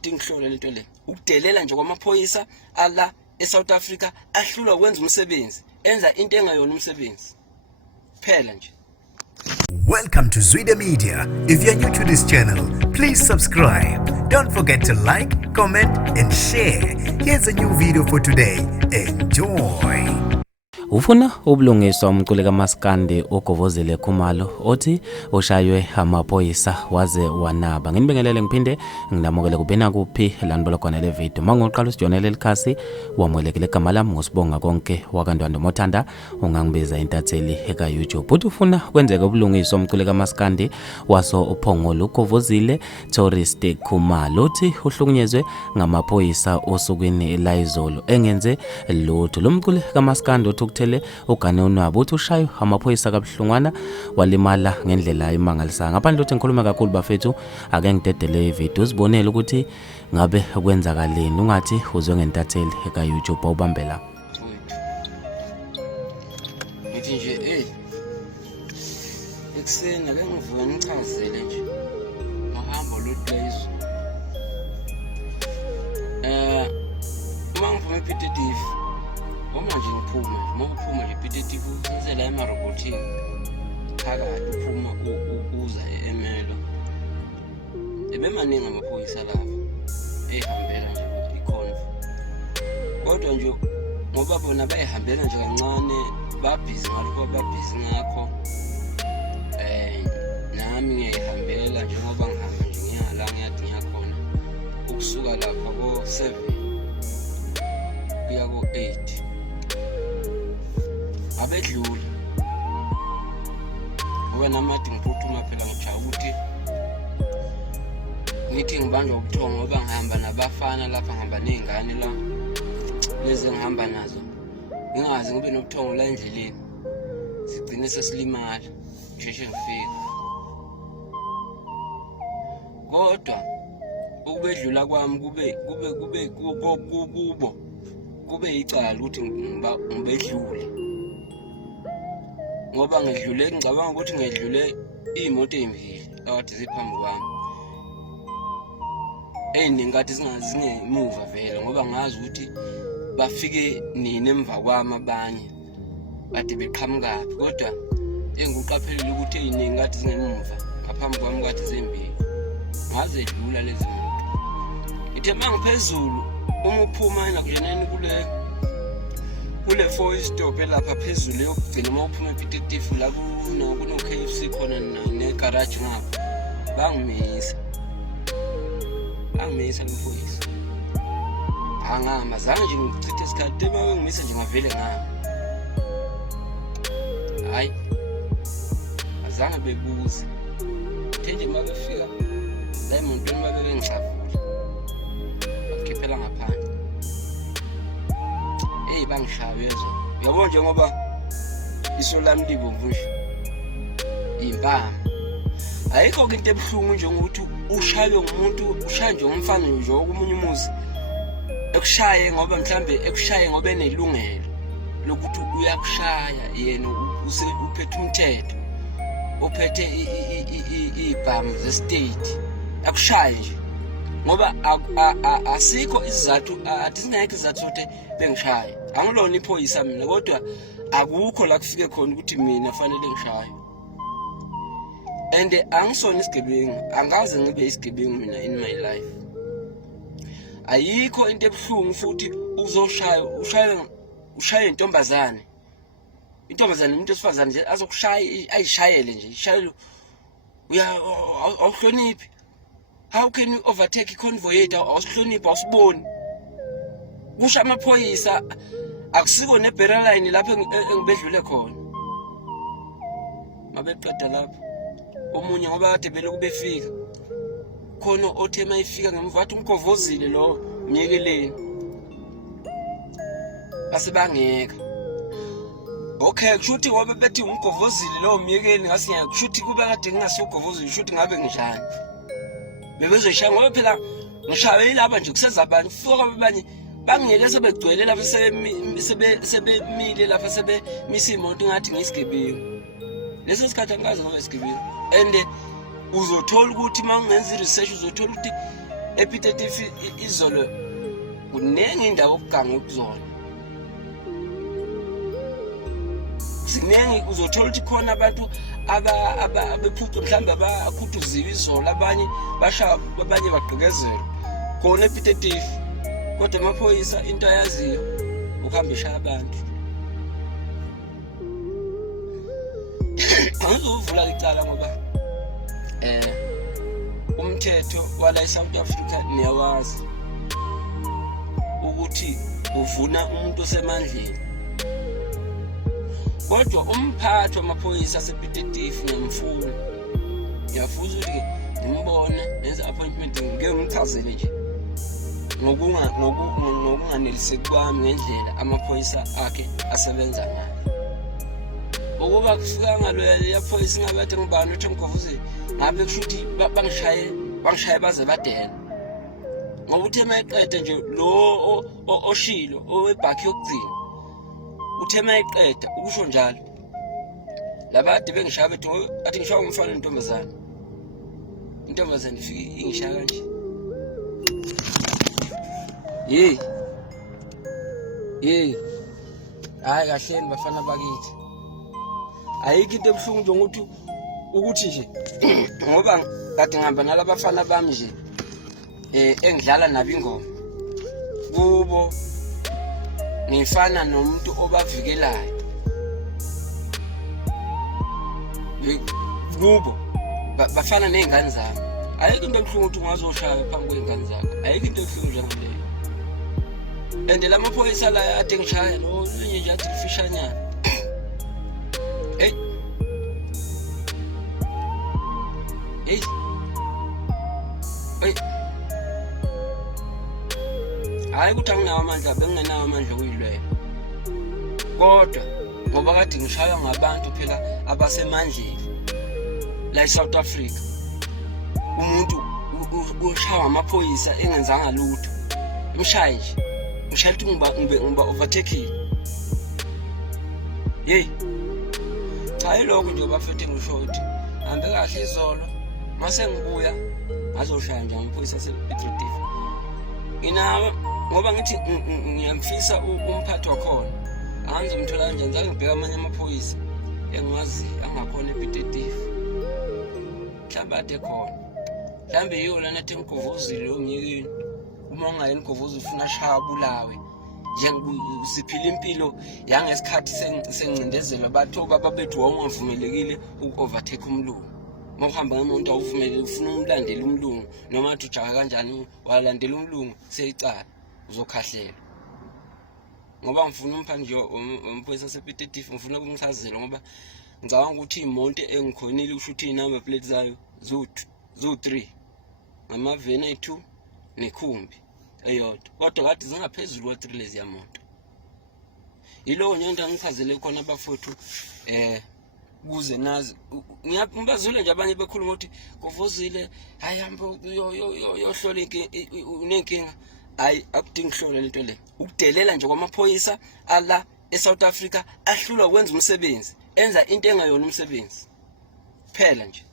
akudingi ukuhlola lento le ukudelela nje kwamaphoyisa ala eSouth Africa ahlulwa ukwenza umsebenzi enza into engayona umsebenzi phela nje. Welcome to Zwide Media. If you're new to this channel, please subscribe. Don't forget to like, comment and share. Here's a new video for today. Enjoy. Ufuna ubulungiswa umculi ka-Maskand ogovozile Khumalo othi oshaywe amaphoyisa waze wanaba. Nginibingelele ngiphinde nginamukele kubena kuphi lanibona khona le video. Mangoqala usijonele likhasi wamwelekele igama lami ngosibonga konke wakandwando mothanda ungangibiza intatheli eka YouTube. Uthi ufuna kwenzeka ubulungiswa umculi ka-Maskand waso uphongolo ugovozile tourist Khumalo othi uhlukunyezwe ngamaphoyisa osukwini la izolo engenze lutho. Lo mculi ka-Maskand uthi ugane unwabo uthi ushaywe amaphoyisa kabuhlungwana walimala ngendlela imangalisayo. Ngaphandle uthi ngikhuluma kakhulu bafethu ake ngidedele ivideo uzibonele ukuthi ngabe kwenzakaleni ungathi uzwe ngentatheli eka YouTube awubambe la. Ngithi nje ekuseni ake ngivuka ngichazele nje ngohambo lodlezo mangiphuma epetitive manje ngiphuma ngokuphuma nje epetitive usenzela emarobotini phakathi uphuma uza eMelo ebemaningi amaphoyisa lapha ehambela nje ikhonvo kodwa nje ngoba bona bayihambela nje kancane babhizi ngalokho babhizi ngakho nami ngiyihambela njengoba ngihamba nje ngiyala ngiyathi ngiyakhona ukusuka lapha ko7 kuya ko8 abedlula ngoba namathi ngiphuthuma phela ngijaya ukuthi ngithi ngibanje ubuthongo ngoba ngihamba nabafana lapha ngihamba nezingane la lezi ngihamba nazo ngingazi ngibe nobuthongo la endleleni sigcine sesilimala sheshe ngifika kodwa ukubedlula kwami kube icala ukuthi ngibedlule ngoba ngedlule ngicabanga ukuthi ngedlule imoto ezimbili akade ziphambi kwami eningathi zingemuva vele ngoba ngazi ukuthi bafike nini emva kwami abanye kade beqhamukaphi kodwa engikuqaphelile ukuthi eningathi zingemuva ngaphambi kwami kade zimbili ngaze edlula lezi moto ithe mangiphezulu uma uphuma enakujeneni kule 4 stop lapha phezulu yokugcina uma uphuma epetitive la kuno KFC khona ne garage ngapha bangimisa ngemphoyisa angama zange nje ngichithe isikhathi bangimisa nje ngavele ngami hayi azange bebuze nje mabefika la emontweni babe ngicavula akhiphela ngaphandle bangishawezo uyabona nje ngoba iso lami libomvu nje impama ayikho into ebuhlungu nje ngokuthi ushaywe umuntu ushaya nje umfana nje omunye umuzi ekushaye ngoba mhlambe ekushaye ngoba enelungelo lokuthi uyakushaya yena uphethe umthetho uphethe ibhamu ze-state akushaye nje ngoba asikho isizathu atisingekho isizathu ukuthi bengishaye angilona iphoyisa mina kodwa akukho la kufike khona ukuthi mina fanele ngishaye and angisona isigebengu angaze ngibe isigebengu mina in my life ayikho into ebuhlungu futhi ushaye intombazane umuntu esifazane nje azokushaya ayishayele nje ishayelo awuhloniphi. How can you overtake convoy yethu awusihloniphi awusiboni kusha amaphoyisa akusiko ne-barrier line lapho engibedlule khona mabeqeda lapho omunye ngoba kade bele kubefika khona othe mayifika ngemva athi umgovozile lo myekeleni asebangeka okay kushuthi ngoba bethi umgovozile lo myekeni ngasiya kushuthi kuba kade ngingasogovozile kushuthi ngabe ngijani bebezoshaya ngoba phela ngishaye laba nje kuseza abantu fuka abanye bangiyeke sebegcwele lapha sebemile lapha sebemisa imoto ngathi ngisigebengu leso sikhathi angazi ngoba isigebengu and uzothola ukuthi mangenza research uzothola ukuthi epitative izolo kunengi indawo okuganga ukuzona. Sinengi uzothola ukuthi khona abantu abephupha mhlawumbe abakhuthuzile izolo, abanye bashaya, abanye bagqekezela khona epitative. Kodwa amaphoyisa into ayaziyo ukuhamba ishaya abantu. Angizovula icala ngoba umthetho wala eSouth Africa niyawazi ukuthi uvuna umuntu osemandleni. Kodwa umphathi wamaphoyisa asepitative ngiyamfuna. Ngiyafuza ukuthi ngimbone nenze appointment ngeke ngimchazele nje ngokunganeliseki kwami ngendlela amaphoyisa akhe asebenza ngayo. Ukuba kufika ngalo yaphoyisa ngabathe ngibani uthi ngivuvuzile ngabe kusho ukuthi bangishaye baze badena. Ngoba uthe mayiqeda nje lo oshilo owebhakhi yokugcina uthe mayiqeda ukusho njalo labade bengishaya bethi athi ngishaya umfana intombazane ifike ingishaya kanje. Hayi kahleni bafana bakithi. Ayikho into ebuhlungu nje ukuthi nje ngoba kade ngihamba nalabafana bami nje engidlala nabo ingoma kubo ngifana nomuntu obavikelayo kubo bafana nezingane zami. Ayikho into ebuhlungu ukuthi ungazoshaya phambi kwezingane zakho. Ayikho into ebuhlungu njengaleyo. And lamaphoyisa la ade ngishaya lo nje athi lifishanyana. Hayi ukuthi anginawo amandla, bengenawo amandla okuyilwela. Kodwa ngoba kade ngishaywa ngabantu phela abasemandleni la eSouth Africa. Umuntu ushaywa amaphoyisa engenzanga lutho. Umshaye nje. Ngishaya ukuthi ngiba overtaking. Cha yilokho nje bafethe ngisho ukuthi hambe kahle izolo. Mase ngibuya ngazoshaya nje amaphoyisa asepitative. Nginawo ngoba ngithi ngiyamfisa umphathi wakhona. Angizomthola kanjani ngizake ngibheka amanye amaphoyisa engiwazi angakhona epitative. Mhlawumbe ade khona. Mhlawumbe yiyo lana ethi ngiguvuzile ongiyini. Uma ungayeni ngovuza ufuna shaya bulawe njengokusiphila impilo yangesikhathi sengincindezelo batho baba bethu wangavumelekile uku-overtake umlungu. Uma uhamba ngemonto awuvumelekile ufuna umlandela umlungu noma athi ujaka kanjani walandela umlungu seyicala uzokhahlela. Ngoba ngifuna umphandi nje umphoyisa asepitative ngifuna ukungichazela ngoba ngicabanga ukuthi imonto engikhonile usho ukuthi inumber plate zayo zo3 ngamaveni ay2 nekhumbi eyodwa kodwa kade zingaphezulu kwa3 lezi yamonto. Yilo nyanda ngichazele khona abafowethu kuze nazi ngiyabazule nje abanye bekhuluma ukuthi kuvuzile hayi hamba yohlola unenkinga. Hayi akudingi hlola lento le ukudelela nje kwamaphoyisa ala eSouth Africa ahlulwa ukwenza umsebenzi enza into engayona umsebenzi phela nje.